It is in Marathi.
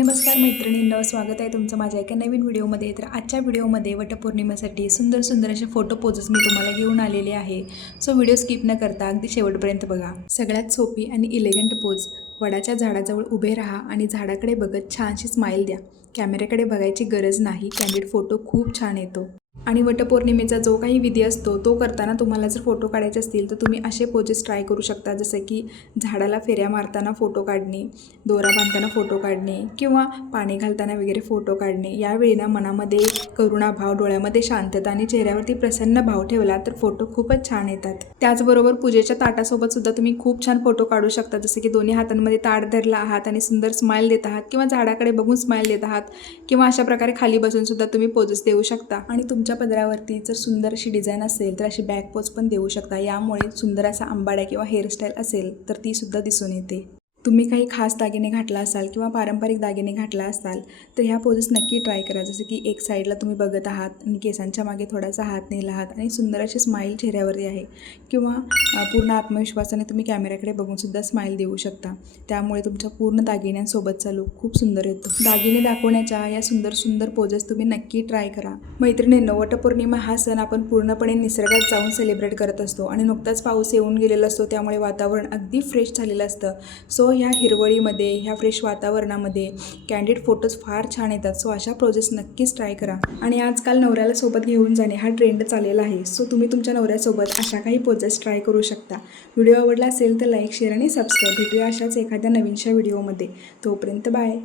नमस्कार मैत्रिणींनो, स्वागत आहे तुमचं माझ्या एका नवीन व्हिडिओमध्ये। तर आजच्या व्हिडिओमध्ये वटपौर्णिमेसाठी सुंदर सुंदर असे फोटो पोजेस मी तुम्हाला घेऊन आलेले आहे। सो व्हिडिओ स्किप न करता अगदी शेवटपर्यंत बघा। सगळ्यात सोपी आणि इलेगंट पोज, वडाच्या झाडाजवळ उभे राहा आणि झाडाकडे बघत छानशी स्माईल द्या। कॅमेऱ्याकडे बघायची गरज नाही, कॅन्डिड फोटो खूप छान येतो। आणि वटपौर्णिमेचा जो काही विधी असतो तो करताना तुम्हाला जर फोटो काढायचे असतील तर तुम्ही असे पोजेस ट्राय करू शकता, जसं की झाडाला फेऱ्या मारताना फोटो काढणे, दोरा बांधताना फोटो काढणे किंवा पाणी घालताना वगैरे फोटो काढणे। यावेळी ना मनामध्ये करुणाभाव, डोळ्यामध्ये शांतता आणि चेहऱ्यावरती प्रसन्न भाव ठेवला तर फोटो खूपच छान येतात। त्याचबरोबर पूजेच्या ताटासोबत सुद्धा तुम्ही खूप छान फोटो काढू शकता, जसं की दोन्ही हातांमध्ये ताट धरला आहात आणि सुंदर स्माईल देत आहात किंवा झाडाकडे बघून स्माईल देत आहात किंवा अशा प्रकारे खाली बसून सुद्धा तुम्ही पोजेस देऊ शकता। आणि तुमच्या पदरावरती जर सुंदर अशी डिझाईन असेल तर अशी बॅक पोज पण देऊ शकता। यामुळे सुंदर असा अंबाडा किंवा हेअरस्टाईल असेल तर ती सुद्धा दिसून येते। तुम्ही काही खास दागिने घातला असाल किंवा पारंपरिक दागिने घातला असाल तर ह्या पोजेस नक्की ट्राय करा, जसं की एक साईडला तुम्ही बघत आहात आणि केसांच्या मागे थोडासा हात नेला आहात आणि सुंदर अशी स्माईल चेहऱ्यावरती आहे किंवा पूर्ण आत्मविश्वासाने तुम्ही कॅमेऱ्याकडे बघून सुद्धा स्माईल देऊ शकता। त्यामुळे तुमच्या पूर्ण दागिन्यांसोबतचा लुक खूप सुंदर येतो। दागिने दाखवण्याच्या या सुंदर सुंदर पोजेस तुम्ही नक्की ट्राय करा। मैत्रिणींनो, वटपौर्णिमा हा सण आपण पूर्णपणे निसर्गात जाऊन सेलिब्रेट करत असतो आणि नुकताच पाऊस येऊन गेलेला असतो, त्यामुळे वातावरण अगदी फ्रेश झालेलं असतं। सो ह्या हिरवळीमध्ये, ह्या फ्रेश वातावरणामध्ये कॅन्डिड फोटोज फार छान येतात। सो अशा प्रोजेस नक्कीच ट्राय करा। आणि आजकाल नवऱ्याला सोबत घेऊन जाणे हा ट्रेंड चाललेला आहे। सो तुम्ही तुमच्या नवऱ्यासोबत अशा काही पोजेस ट्राय करू शकता। व्हिडिओ आवडला असेल तर लाईक, शेअर आणि सबस्क्राईब। भेटूया अशाच एखाद्या नवीनशा व्हिडिओमध्ये। तोपर्यंत बाय।